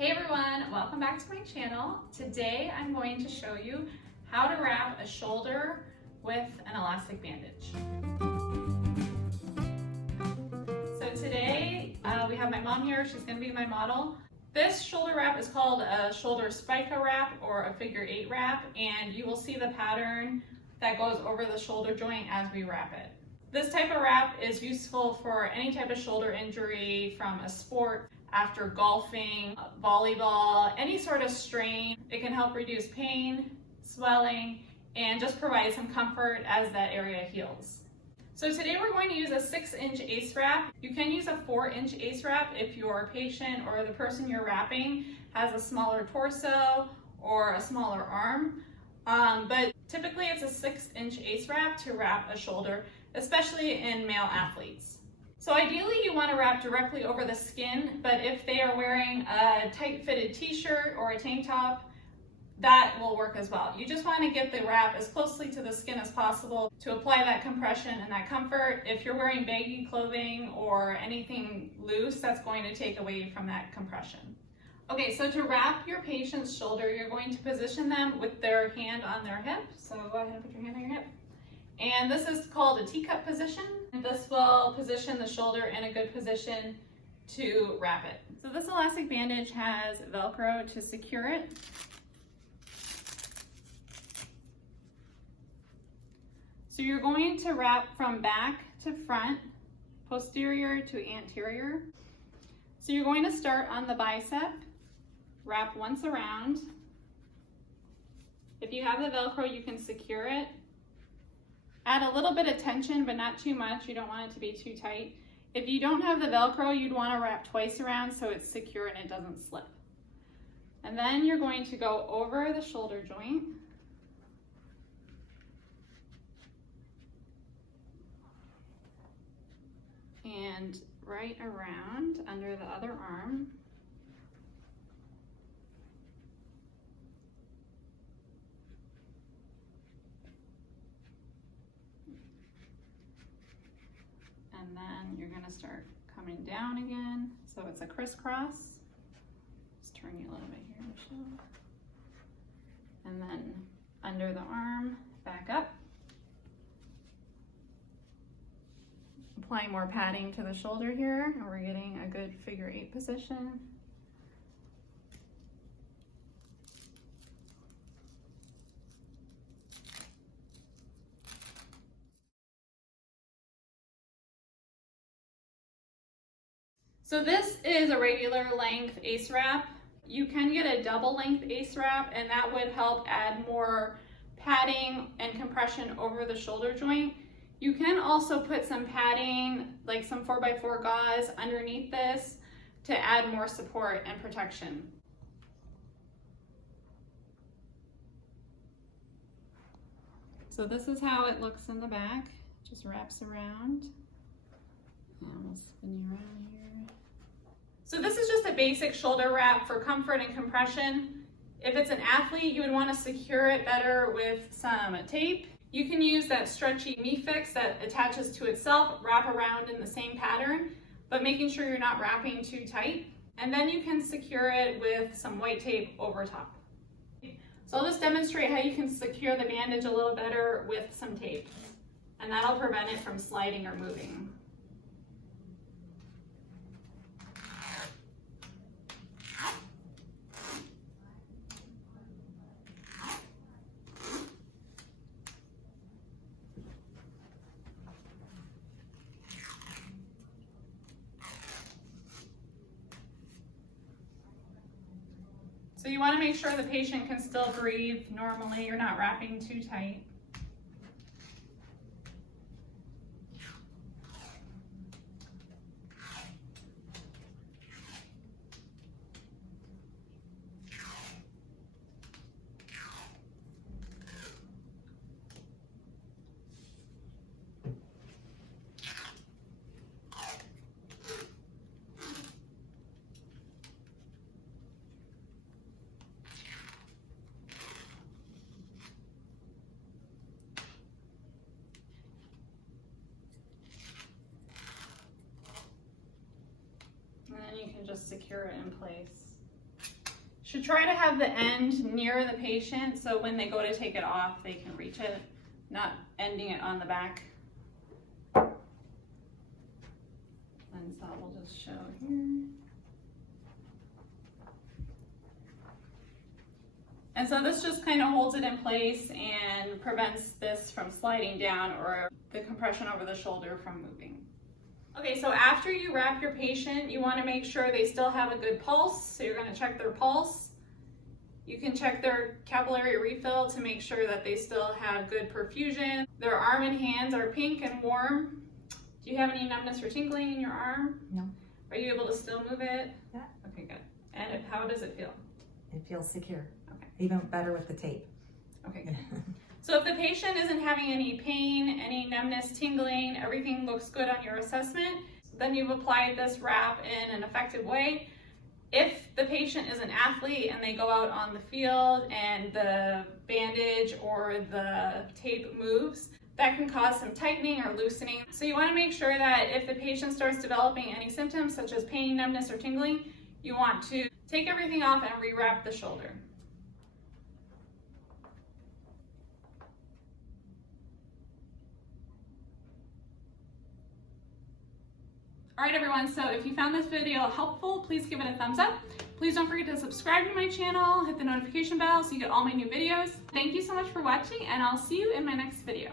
Hey everyone, welcome back to my channel. Today I'm going to show you how to wrap a shoulder with an elastic bandage. So today we have my mom here, she's going to be my model. This shoulder wrap is called a shoulder spica wrap or a figure 8 wrap, and you will see the pattern that goes over the shoulder joint as we wrap it. This type of wrap is useful for any type of shoulder injury from a sport, after golfing, volleyball, any sort of strain. It can help reduce pain, swelling, and just provide some comfort as that area heals. So today we're going to use a 6-inch ace wrap. You can use a 4-inch ace wrap if your patient or the person you're wrapping has a smaller torso or a smaller arm. But typically it's a 6-inch ace wrap to wrap a shoulder, especially in male athletes. So ideally you want to wrap directly over the skin, but if they are wearing a tight-fitted t-shirt or a tank top, that will work as well. You just want to get the wrap as closely to the skin as possible to apply that compression and that comfort. If you're wearing baggy clothing or anything loose, that's going to take away from that compression. Okay, so to wrap your patient's shoulder, you're going to position them with their hand on their hip. So go ahead and put your hand on your hip. And this is called a teacup position. This will position the shoulder in a good position to wrap it. So this elastic bandage has Velcro to secure it. So you're going to wrap from back to front, posterior to anterior. So you're going to start on the bicep, wrap once around. If you have the Velcro, you can secure it. Add a little bit of tension, but not too much. You don't want it to be too tight. If you don't have the Velcro, you'd want to wrap twice around so it's secure and it doesn't slip. And then you're going to go over the shoulder joint. And right around under the other arm. And then you're going to start coming down again. So it's a crisscross. Just turn you a little bit here, Michelle. And then under the arm, back up. Applying more padding to the shoulder here, and we're getting a good figure 8 position. So this is a regular length ace wrap. You can get a double length ace wrap, and that would help add more padding and compression over the shoulder joint. You can also put some padding, like some 4x4 gauze underneath this to add more support and protection. So this is how it looks in the back. Just wraps around. And we'll spin you around here. So this is just a basic shoulder wrap for comfort and compression. If it's an athlete, you would want to secure it better with some tape. You can use that stretchy Me-Fix that attaches to itself, wrap around in the same pattern, but making sure you're not wrapping too tight. And then you can secure it with some white tape over top. So I'll just demonstrate how you can secure the bandage a little better with some tape. And that'll prevent it from sliding or moving. So you want to make sure the patient can still breathe normally. You're not wrapping too tight. And then you can just secure it in place. Should try to have the end near the patient so when they go to take it off, they can reach it, not ending it on the back. And so we'll just show here. And so this just kind of holds it in place and prevents this from sliding down or the compression over the shoulder from moving. Okay, so after you wrap your patient, you want to make sure they still have a good pulse. So you're going to check their pulse. You can check their capillary refill to make sure that they still have good perfusion. Their arm and hands are pink and warm. Do you have any numbness or tingling in your arm? No. Are you able to still move it? Yeah. Okay, good. And how does it feel? It feels secure. Okay. Even better with the tape. Okay, good. So if the patient isn't having any pain, any numbness, tingling, everything looks good on your assessment, then you've applied this wrap in an effective way. If the patient is an athlete and they go out on the field and the bandage or the tape moves, that can cause some tightening or loosening. So you want to make sure that if the patient starts developing any symptoms such as pain, numbness, or tingling, you want to take everything off and rewrap the shoulder. All right, everyone, so if you found this video helpful, please give it a thumbs up. Please don't forget to subscribe to my channel, hit the notification bell so you get all my new videos. Thank you so much for watching, and I'll see you in my next video.